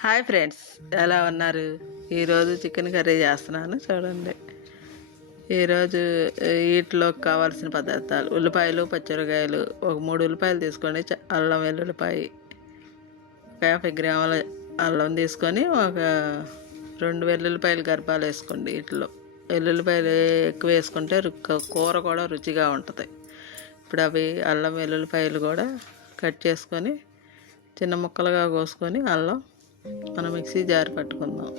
Hi friends, ఎలా ఉన్నారు? ఈరోజు చికెన్ కర్రీ చేస్తున్నాను చూడండి. ఈరోజు వీటిలోకి కావాల్సిన పదార్థాలు: ఉల్లిపాయలు, పచ్చిమిరకాయలు, ఒక 3 ఉల్లిపాయలు తీసుకోండి, అల్లం వెల్లుల్లిపాయ, ఒక 50 గ్రాముల అల్లం తీసుకొని, ఒక 2 వెల్లుల్లిపాయలు గర్భాలు వేసుకోండి. వీటిలో వెల్లుల్లిపాయలు ఎక్కువ వేసుకుంటే కూర కూడా రుచిగా ఉంటుంది. ఇప్పుడు అవి అల్లం వెల్లుల్లిపాయలు కూడా కట్ చేసుకొని చిన్న ముక్కలుగా కోసుకొని అల్లం మనం మిక్సీ జార్ పట్టుకుందాం.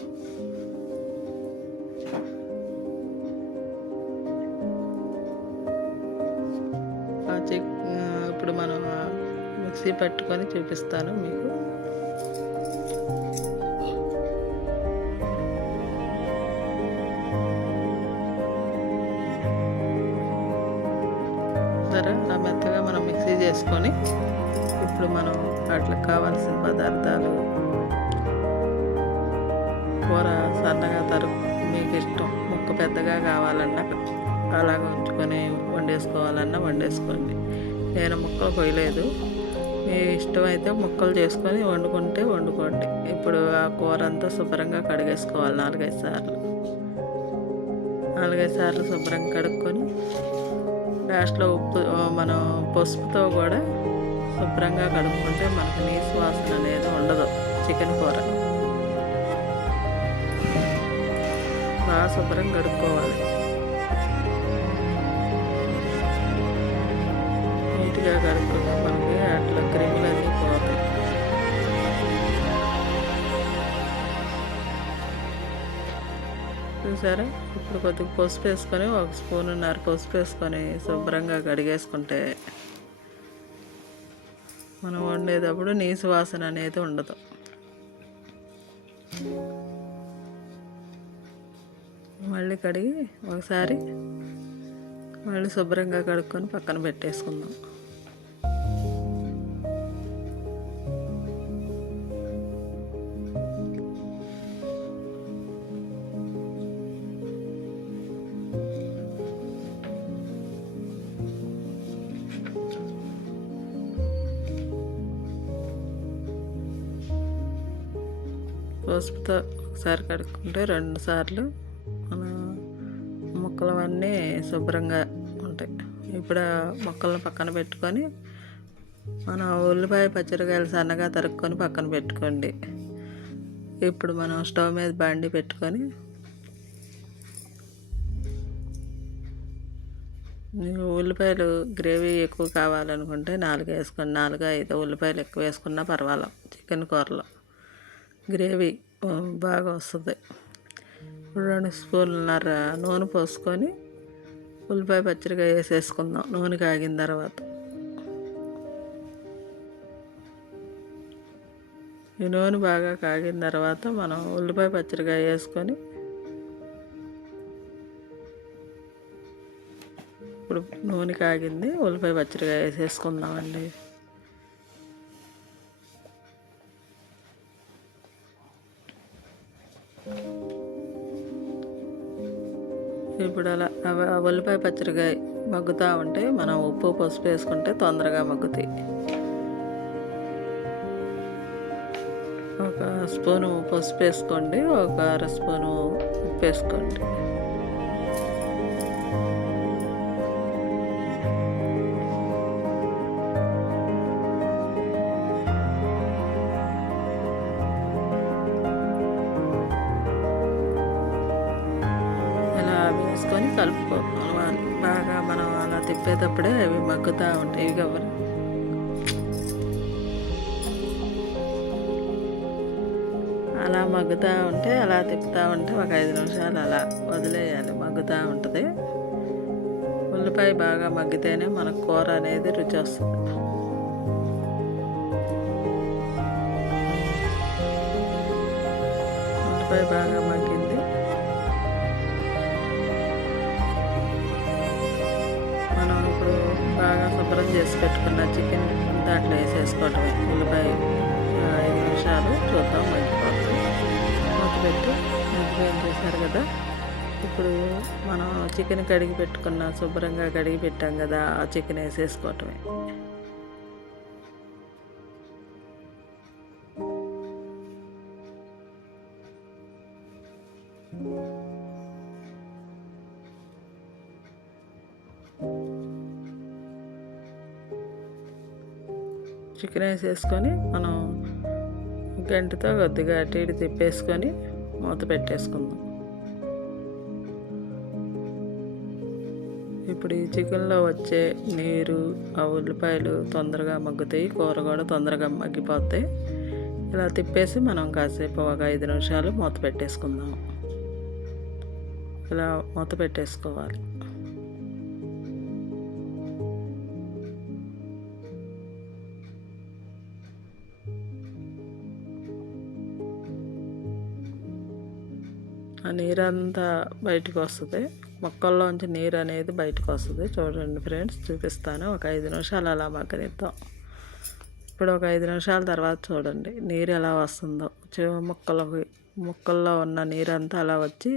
ఇప్పుడు మనం మిక్సీ పట్టుకొని చూపిస్తాను మీకు. సరే, ఆ మెత్తగా మనం మిక్సీ చేసుకొని ఇప్పుడు మనం వాటికి కావాల్సిన పదార్థాలు: కూర సన్నగా మీకు ఇష్టం, ముక్క పెద్దగా కావాలన్నా అలాగ ఉంచుకొని వండేసుకోవాలన్నా వండేసుకోండి. నేను ముక్కలు కొయ్యలేదు, మీ ఇష్టమైతే ముక్కలు చేసుకొని వండుకుంటే వండుకోండి. ఇప్పుడు ఆ కూర అంతా శుభ్రంగా కడిగేసుకోవాలి. 4-5 సార్లు శుభ్రంగా కడుక్కొని లాస్ట్లో మనం పసుపుతో కూడా శుభ్రంగా కడుక్కుంటే మనకు నీసు వాసన అనేది ఉండదు. చికెన్ కూర బాగా శుభ్రంగా కడుక్కోవాలి. నీట్గా కడుక్కుంటే మనకి అట్లా క్రిములన్నీ పోతాయి. చూసారా? ఇప్పుడు కొద్దిగా పసుపు వేసుకొని, 1 స్పూనున్నర పసుపు వేసుకొని శుభ్రంగా కడిగేసుకుంటే మనం వండేటప్పుడు నీసు వాసన అనేది ఉండదు. మళ్ళీ కడిగి ఒకసారి మళ్ళీ శుభ్రంగా కడుక్కొని పక్కన పెట్టేసుకుందాం. పసుపుతో ఒకసారి కడుక్కుంటే 2 సార్లు మన ముక్కలు అన్నీ శుభ్రంగా ఉంటాయి. ఇప్పుడు ముక్కలను పక్కన పెట్టుకొని మన ఉల్లిపాయ పచ్చిమిరకాయలు సన్నగా తరుక్కొని పక్కన పెట్టుకోండి. ఇప్పుడు మనం స్టవ్ మీద బండి పెట్టుకొని ఉల్లిపాయలు గ్రేవీ ఎక్కువ కావాలనుకుంటే 4 వేసుకోండి. 4-5 ఉల్లిపాయలు ఎక్కువ వేసుకున్నా పర్వాలేదు. చికెన్ కూరలో గ్రేవీ బాగా వస్తుంది. 2 స్పూన్లన్నర నూనె పోసుకొని ఉల్లిపాయ పచ్చిమిరకాయ వేసేసుకుందాం. నూనె కాగిన తర్వాత ఈ నూనె బాగా కాగిన తర్వాత మనం ఉల్లిపాయ పచ్చిమిరకాయ వేసుకొని ఇప్పుడు నూనె కాగింది, ఉల్లిపాయ పచ్చిమిరకాయ వేసేసుకుందామండి. ఇప్పుడు అలా ఉల్లిపాయ పచ్చిమిరకాయ మగ్గుతూ ఉంటే మనం ఉప్పు పసుపు వేసుకుంటే తొందరగా మగ్గుతాయి. 1 స్పూను పసుపు వేసుకోండి, 1/2 స్పూను ఉప్పు వేసుకోండి. వేసుకొని కలుపుకోవాలి బాగా. మనం అలా తిప్పేటప్పుడే అవి మగ్గుతూ ఉంటాయి. గవ్వలు అలా మగ్గుతూ ఉంటే, అలా తిప్పుతూ ఉంటే ఒక 5 నిమిషాలు అలా వదిలేయాలి, మగ్గుతూ ఉంటుంది. ఉల్లిపాయ బాగా మగ్గితేనే మనకు కూర అనేది రుచి వస్తుంది. ఉల్లిపాయ బాగా మగ్గింది. మనం ఇప్పుడు బాగా శుభ్రం చేసి పెట్టుకున్న చికెన్ దాంట్లో వేసేసుకోవటమే. ఉల్లిపాయ 5 నిమిషాలు చూద్దాం, మగ్గిపోతుంది. మూత పెట్టి మగ్గిపోయింది చేశారు కదా. ఇప్పుడు మనం చికెన్ కడిగి పెట్టుకున్న, శుభ్రంగా కడిగి పెట్టాం కదా, ఆ చికెన్ వేసేసుకోవటమే. చికెన్ వేసేసుకొని మనం గంటతో కొద్దిగా అటు ఇటు తిప్పేసుకొని మూత పెట్టేసుకుందాం. ఇప్పుడు ఈ చికెన్లో వచ్చే నీరు, ఆ ఉల్లిపాయలు తొందరగా మగ్గుతాయి, కూర కూడా తొందరగా మగ్గిపోతాయి. ఇలా తిప్పేసి మనం కాసేపు ఒక 5 నిమిషాలు మూత పెట్టేసుకుందాం. ఇలా మూత పెట్టేసుకోవాలి. ఆ నీరంతా బయటకు వస్తుంది, మొక్కల్లోంచి నీరు అనేది బయటకు వస్తుంది. చూడండి ఫ్రెండ్స్, చూపిస్తాను. ఒక 5 నిమిషాలు అలా మగ్గనిద్దాం. ఇప్పుడు ఒక 5 నిమిషాల తర్వాత చూడండి నీరు ఎలా వస్తుందో. ముక్కల్లో ఉన్న నీరంతా అలా వచ్చి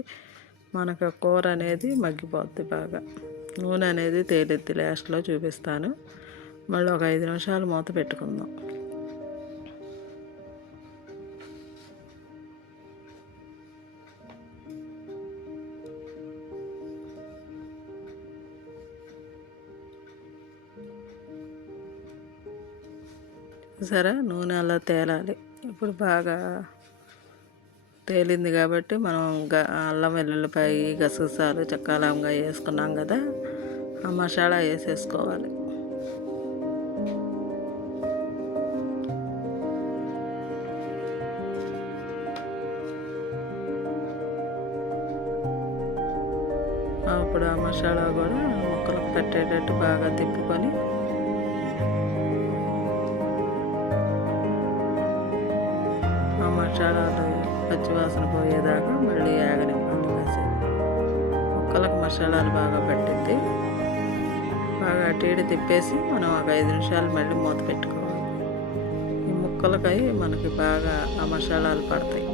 మనకు కూర అనేది మగ్గిపోద్ది బాగా. నూనె అనేది తేలిద్ది. లాస్ట్లో చూపిస్తాను. మళ్ళీ ఒక 5 నిమిషాలు మూత పెట్టుకుందాం. సరే, నూనె అలా తేలాలి. ఇప్పుడు బాగా తేలింది కాబట్టి మనం అల్లం వెల్లుల్లిపాయ, గసగసాలు, చెక్క లవంగా వేసుకున్నాం కదా, ఆ మసాలా వేసేసుకోవాలి. అప్పుడు ఆ మసాలా కూడా ముక్కలకు పట్టేటట్టు బాగా తిప్పుకొని మసాలాలు పచ్చివాసన పోయేదాకా మళ్ళీ ఆగనివ్వాలి కాసేపు. ముక్కలకు మసాలాలు బాగా పట్టింది. బాగా అటు ఇటు తిప్పేసి మనం ఒక 5 నిమిషాలు మళ్ళీ మూత పెట్టుకోవాలి. ఈ ముక్కలకై మనకి బాగా ఆ మసాలాలు పడతాయి.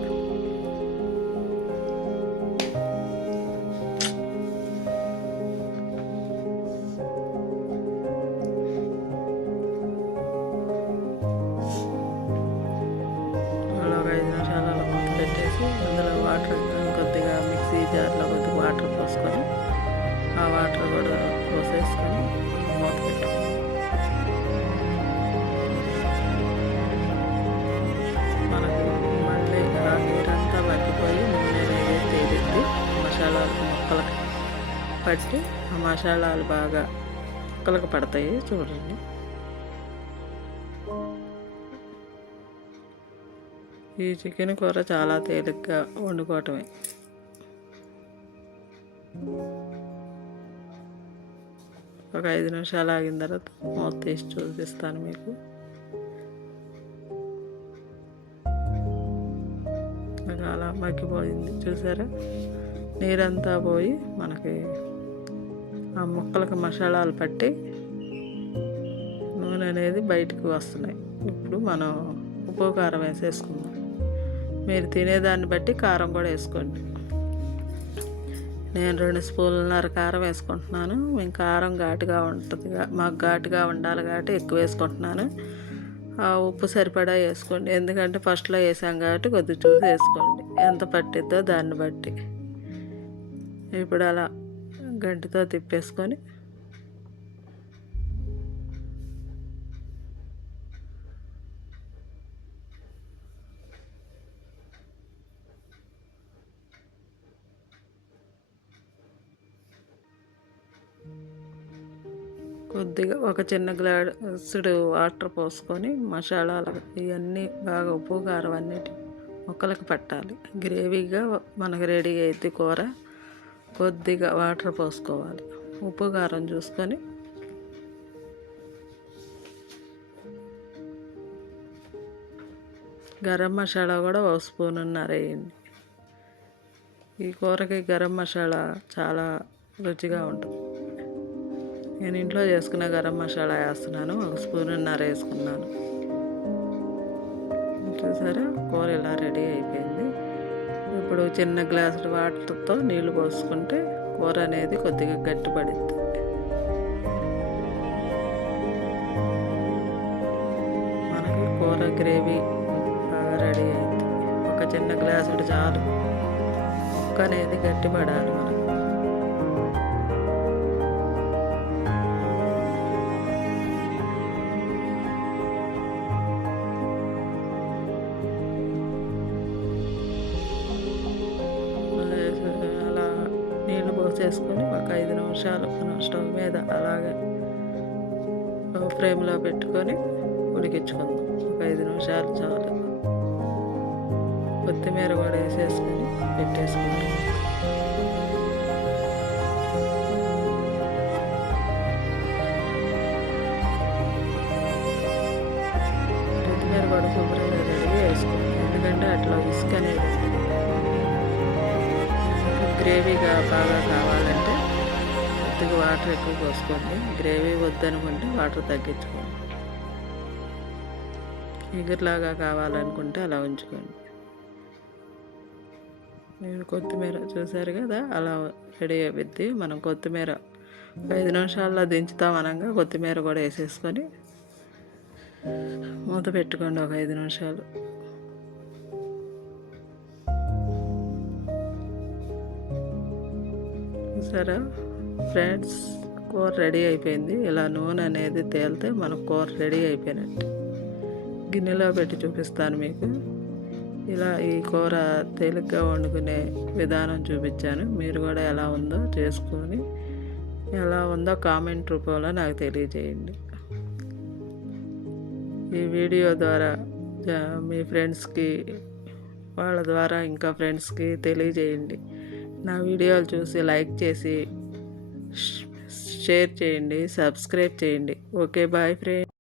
అందులో వాటర్ కొద్దిగా మిక్సీ జార్లో కొద్దిగా వాటర్ పోసుకొని ఆ వాటర్ కూడా పోసేసుకొని మూత పెట్టుకోవాలి. మనకు మళ్ళీ ఆ నీరంతా మగ్గిపోయి నూనె అనేది తేలింది. మసాలాలు ముక్కలకి పట్టి ఆ మసాలాలు బాగా ముక్కలకు పడతాయి. చూడండి, ఈ చికెన్ కూర చాలా తేలిగ్గా వండుకోవటమే. ఒక 5 నిమిషాలు ఆగిన తర్వాత మూత తీసి చూపిస్తాను మీకు. అలా మగ్గిపోయింది చూసారా. నీరంతా పోయి మనకి ఆ ముక్కలకు మసాలాలు పట్టి నూనె అనేది బయటకు వస్తున్నాయి. ఇప్పుడు మనం ఉప్పు కారం వేసేసుకుందాం. మీరు తినేదాన్ని బట్టి కారం కూడా వేసుకోండి. నేను 2 స్పూన్లన్నర కారం వేసుకుంటున్నాను. మేము కారం ఘాటుగా ఉంటుంది, మాకు ఘాటుగా ఉండాలి కాబట్టి ఎక్కువ వేసుకుంటున్నాను. ఆ ఉప్పు సరిపడా వేసుకోండి, ఎందుకంటే ఫస్ట్లో వేసాం కాబట్టి కొద్దిగా చూసి వేసుకోండి ఎంత పట్టిద్దో దాన్ని బట్టి. ఇప్పుడు అలా గంటితో తిప్పేసుకొని కొద్దిగా ఒక చిన్న గ్లాసుడు వాటర్ పోసుకొని మసాలాలు ఇవన్నీ బాగా ఉప్పు కారం అన్నిటి ముక్కలకు పట్టాలి. గ్రేవీగా మనకు రెడీ అయితే కూర. కొద్దిగా వాటర్ పోసుకోవాలి, ఉప్పు కారం చూసుకొని. గరం మసాలా కూడా 1 స్పూనున్నర వేయండి. ఈ కూరకి గరం మసాలా చాలా రుచిగా ఉంటుంది. నేను ఇంట్లో చేసుకున్న గరం మసాలా వేస్తున్నాను, 1 స్పూనున్నర వేసుకున్నాను. చూసారా, కూర ఇలా రెడీ అయిపోయింది. ఇప్పుడు చిన్న గ్లాసు వాటర్తో నీళ్లు పోసుకుంటే కూర అనేది కొద్దిగా గట్టిపడుద్ది. మనకి కూర గ్రేవీ బాగా రెడీ అయింది. ఒక చిన్న గ్లాసుడు చాలు. ముక్క అనేది గట్టిపడాలి మనకు. అలా నీళ్ళు పోసేసుకొని ఒక 5 నిమిషాలు మనం స్టవ్ మీద అలాగే ఫ్రేమ్లో పెట్టుకొని ఉడికించుకుందాం. ఒక 5 నిమిషాలు చాలు. కొత్తిమీర కూడా వేసేసుకొని పెట్టేసుకుంటాం. కొత్తిమీర కూడా శుభ్రంగా కడిగి వేసుకోండి, ఎందుకంటే అట్లా ఇసుక అనేది గ్రేవీగా బాగా కావాలంటే కొద్దిగా వాటర్ ఎక్కువ పోసుకోండి. గ్రేవీ వద్దనుకుంటే వాటర్ తగ్గించుకోండి. ఎగురులాగా కావాలనుకుంటే అలా ఉంచుకోండి. నేను కొత్తిమీర చూసారు కదా, అలా రెడీ అయిపోద్ది. మనం కొత్తిమీర 5 నిమిషాల్లో దించుతాం అనగా కొత్తిమీర కూడా వేసేసుకొని మూత పెట్టుకోండి ఒక 5 నిమిషాలు. చూసారా ఫ్రెండ్స్, కూర రెడీ అయిపోయింది. ఇలా నూనె అనేది తేలితే మన కూర రెడీ అయిపోయినట్టు. గిన్నెలో పెట్టి చూపిస్తాను మీకు. ఇలా ఈ కూర తేలిగ్గా వండుకునే విధానం చూపించాను. మీరు కూడా ఎలా ఉందో చేసుకొని ఎలా ఉందో కామెంట్ రూపంలో నాకు తెలియజేయండి. ఈ వీడియో ద్వారా మీ ఫ్రెండ్స్కి, వాళ్ళ ద్వారా ఇంకా ఫ్రెండ్స్కి తెలియజేయండి. నా వీడియోలు చూసి లైక్ చేసి షేర్ చేయండి, సబ్స్క్రైబ్ చేయండి. Okay, bye friends.